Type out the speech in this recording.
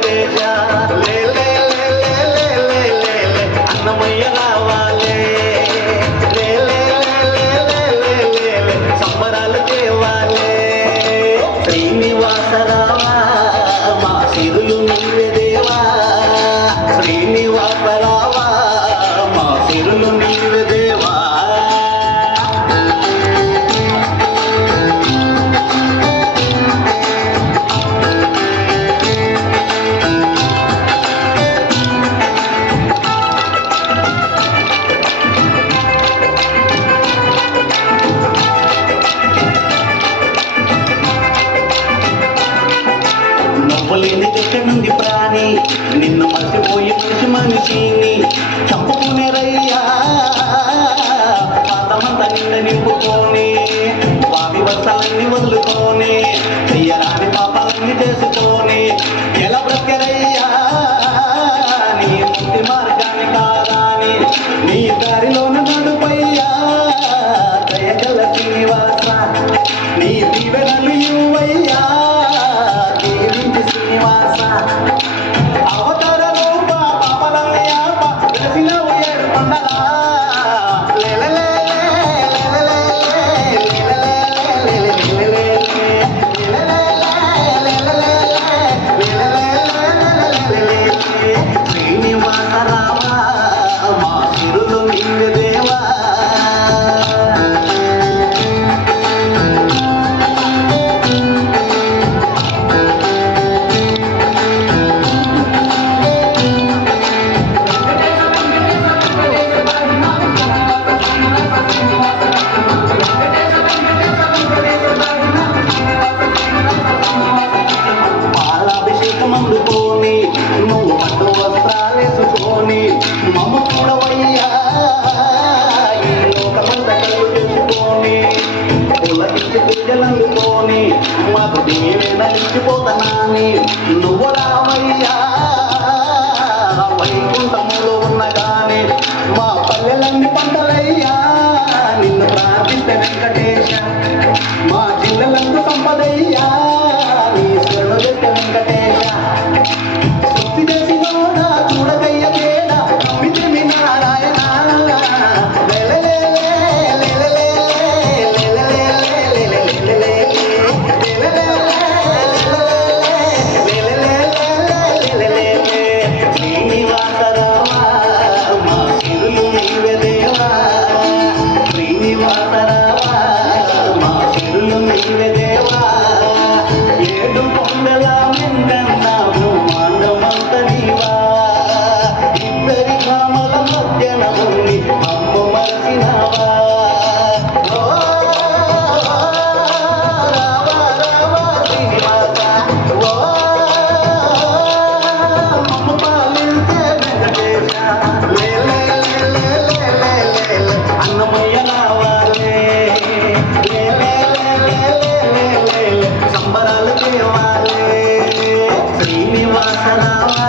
వెంకటేశ లే లే లే లే లే లే లే లే అన్నమయ్య రావాలే లే లే లే లే లే లే లే సంబరాలు తేవాలే శ్రీనివాస రావా మా సిరులు నీవే దేవా శ్రీనివాస రావా మా సిరులు నీవే దేవా నువ్వులేనిదెక్కడి నుండి ప్రాణి నిన్ను మర్చిపోయి మనిషిని చంపుకునేరయ్యా పాతమంతా నిండ నింపుకొని వావి వస్తాలన్నీ వదులుకొని చెయ్యరాని పాపాలన్నీ చేసుకొని ఎలా బ్రతికరయ్యా నీ ముక్తి మార్గాన్ని కాదాని నీ దారిలోన నడుపయ్యా దయగల శ్రీనివాస నీ దీవెనలు ఇవ్వయ్యా శ్రీనివాస అవతార రూప పాపలయ్యాప వెలసినవు ఏడు కొండలా శ్రీనివాస రావా మా సిరులు నీవే దేవా అందుకోని నువ్వు పట్టు వస్త్రాలేసుకొని మమ్మ చూడవయ్యా ఈ లోకమంతా కళ్ళు తెచ్చుకొని పులకించి పూజలందుకొని మాకు నీవే నలిచిపోతానని నువ్వు రావయ్యా వైకుంఠములో ఉన్నగాని మా పల్లెలన్నీ పంటలయ్యా నిన్ను ప్రార్థిస్తే వెంకటేశ మా జిల్లలందు సంపదయ్యా నీ శరణు తెస్తే వెంకటేశ సృష్టి చేసినోడా చూడకయ్య తేడ నమ్మితిమి నారాయణ శ్రీనివాస రావా మా సిరులు నీవే దేవా శ్రీనివాస రావా మా సిరులు నీవే దేవా ఏడు కొండల మెండన్నావు మాండమంత నీవా ఇద్దరి కామల మధ్యన ఉండి అమ్మ మరచినావా రావా రావా శ్రీనివాస మమ్మ పాలించే వెంకటేశ లే లే లే లే లే లే లే అన్నమయ్య రావాలే లే లే లే లే లే లే లే సంబరాలు తేవాలే శ్రీనివాస రావా